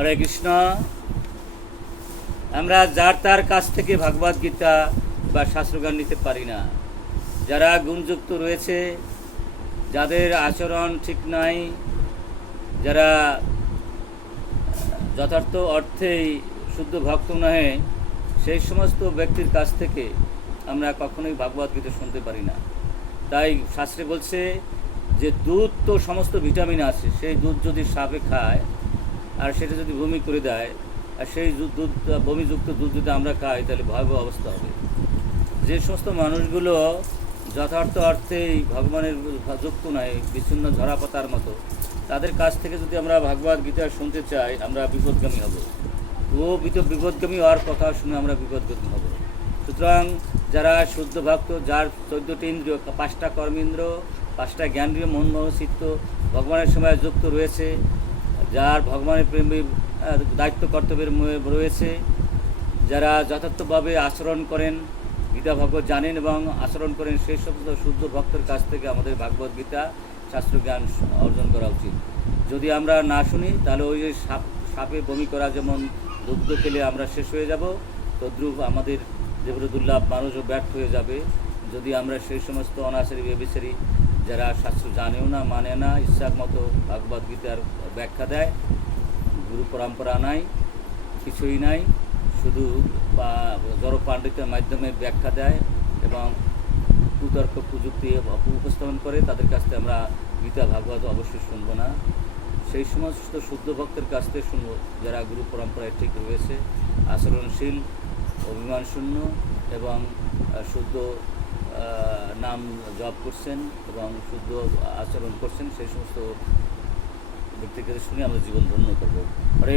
হরে কৃষ্ণ। আমরা যার তার কাছ থেকে ভাগবত গীতা বা শাস্ত্রজ্ঞান নিতে পারি না। যারা গুণযুক্ত রয়েছে, যাদের আচরণ ঠিক নাই, যারা যথার্থ অর্থেই শুদ্ধ ভক্ত নহে, সেই সমস্ত ব্যক্তির কাছ থেকে আমরা কখনোই ভাগবত গীতা শুনতে পারি না। তাই শাস্ত্রে বলছে যে, দুধ তো সমস্ত ভিটামিন আছে, সেই দুধ যদি সাপে খায় আর সেটা যদি বমি করে দেয়, আর সেই দুধ বমিযুক্ত দুধ যদি আমরা খাই, তাহলে ভয়াবহ অবস্থা হবে। যে সমস্ত মানুষগুলো যথার্থ অর্থেই ভগবানের যুক্ত নয়, বিচ্ছিন্ন ঝরাপাতার মতো, তাদের কাছ থেকে যদি আমরা ভাগবত গীতা শুনতে চাই, আমরা বিপদগামী হব। ও বিপদগামী হওয়ার কথা শুনে আমরা বিপদগামী হব। সুতরাং যারা শুদ্ধ ভক্ত, যার চোদ্দটি ইন্দ্রিয়, পাঁচটা কর্মেন্দ্র পাঁচটা জ্ঞানীয় মন চিত্ত ভগবানের সময় যুক্ত রয়েছে যার ভগবানের প্রেমে দায়িত্ব কর্তব্যের রয়েছে, যারা যথার্থভাবে আচরণ করেন, গীতা ভগবত জানেন এবং আচরণ করেন সেই সমস্ত শুদ্ধ ভক্তের কাছ থেকে আমাদের ভাগবত গীতা শাস্ত্র জ্ঞান অর্জন করা উচিত। যদি আমরা না শুনি, তাহলে ওই যে সাপ, সাপে বমি করা যেমন দুগ্ধ খেলে আমরা শেষ হয়ে যাব, তদ্রুপ আমাদের দুর্লভ মানুষও ব্যর্থ হয়ে যাবে। যদি আমরা সেই সমস্ত অনাচারী, বেবিচারী যারা শাস্ত্র জানেও না মানে না, ইচ্ছার মতো ভাগবত গীতার ব্যাখ্যা দেয়, গুরু পরম্পরা নাই, কিছুই নাই, শুধু জড় পাণ্ডিত্যের মাধ্যমে ব্যাখ্যা দেয় এবং কুতর্ক প্রযুক্তি উপস্থাপন করে তাদের কাছ থেকে আমরা গীতা, ভাগবত অবশ্যই শুনব না। সেই সমস্ত শুদ্ধ ভক্তের কাছ থেকে শুনব, যারা গুরু পরম্পরায় ঠিক রয়েছে, আচরণশীল অভিমান শূন্য এবং শুদ্ধ নাম জপ করছেন এবং শুদ্ধ আচরণ করছেন, সেই সমস্ত ব্যক্তিকে শুনে আমরা জীবন ধন্য করব।